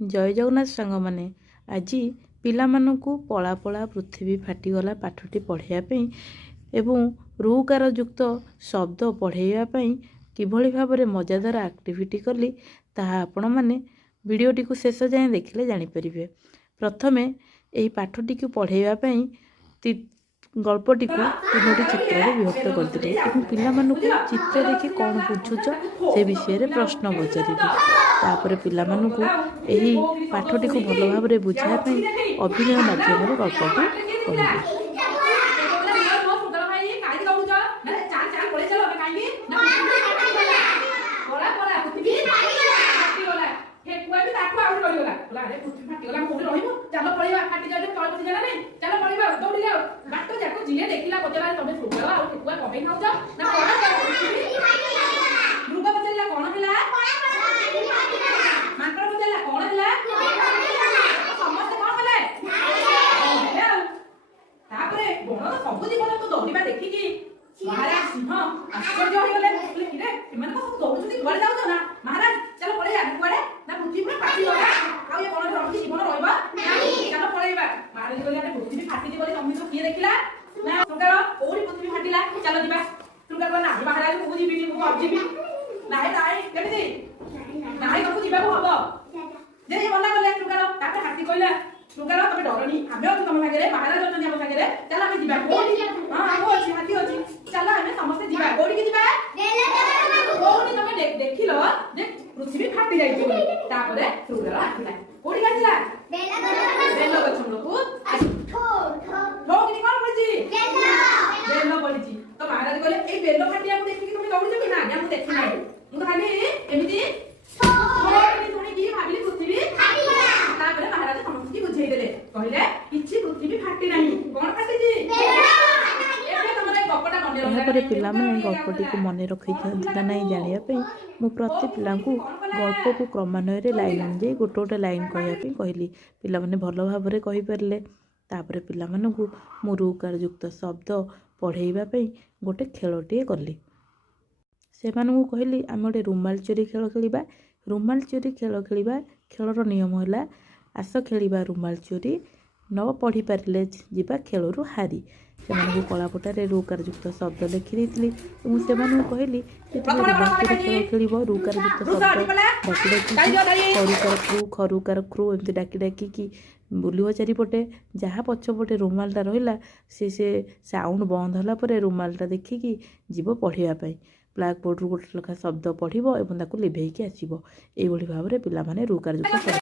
जय जगन्नाथ सांग माने आज पिलामानंकु पला पला पृथ्वी फाटीगला पाठटी पढ़ाइयापी एवं रुकार युक्त शब्द पढ़ाइयापी किभली भाव मजादार एक्टिविटी कली ताहा आपण माने वीडियोटी को शेष जाए देखिले जानीपारे। प्रथमे यही पाठटी को पढ़ाइयापी गल्पटी को तीनोटी चित्र विभक्त करदे और पिलामानंकु चित्र देखि कौन बुझुच से विषय रे प्रश्न पचारि तापर पिलामानंकु एही पाठटी को भल भाव रे बुझाइया अभिनय माध्यम रे गल्पटी कहबे। पृथ्वी फाटी तो महाराज कहले ए बेल फाटिया को देखि तुम दौड़ जबि ना आज्ञा मु देखि नाही मु खाली एमिति थोड़ी की भाबिली पृथ्वी फाटिला तापर महाराज समस्त की बुझाई देले कहले किछि पृथ्वी फाटी नाही कोन फाटी जी एबे तमरे गपटा मने रखा यापर पिला माने गल्पटी को मन रखै था नहीं जानिया मु प्रति पिला को गल्प को क्रमान्वय रे लाइन अनुଯାयी गोटे गोटे लाइन कहया कहली पिला माने भल भाव रे कहि परले। तापर पिला मानकु मु रुकार युक्त शब्द पढ़ाइबा गोटे खेलटे कली से कहली आम गोटे रुमाल चोरी खेल खेलिबा। रुमाल चोरी खेल खेलिबा खेलर नियम है आस खेलिबा रुमाल चोरी न पढ़ी पारे जीवा खेलरू हारी से कलापटारे रुकार युक्त शब्द लिखी देती से कहली रुमाल चोरी खेल खेल रुकार युक्त शब्द डाकी डाकी खरुकार क्रू खरुकार क्रू एमती डाकी डाकी बुलिव चारिपटे जहाँ पछपटे रुमालटा रहा से साउंड बंद होला रुमालटा देखिकी जीव पढ़ाई ब्लैक बोर्ड रु गोटे लेखा शब्द पढ़ो और लिभेकी आसो। ये भाव में पिला रुकार युक्त